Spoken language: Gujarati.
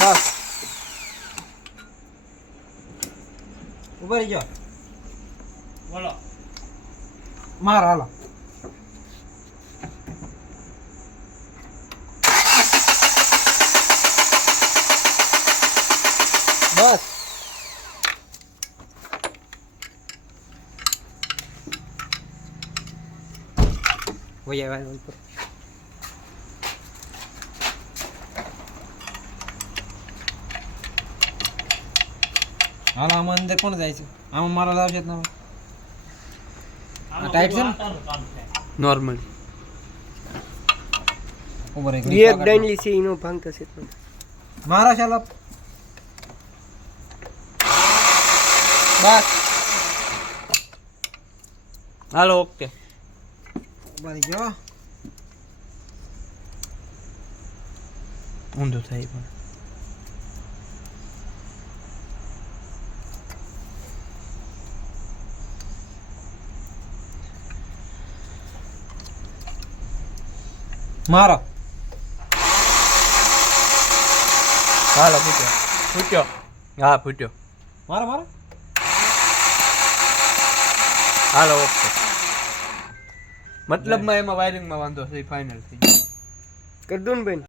બસ ઉભા રહી જાઓ. બોલો. મારો હાલો. બસ વહી આવ્યા ઉપર. હાલ આમાં અંદર કોણ જાય છે? આમાં મારા લાવશે જ ના આ ટાઈટ છે ને નોર્મલ ઉપર એક રિએક્ટ ડાઈનલી છે એનો ભાંગ થશે પણ મારા ચાલો બસ હાલો ઓકે બની ગયો. ઊંધું થાય પણ મારો હાલો ફૂટ્યો ફૂટ્યો હા ફૂટ્યો મારો મારો હાલો ઓકે મતલબમાં એમાં વાયરિંગમાં વાંધો છે ફાઇનલ થઈ ગયો કરી દઉં ને બેન.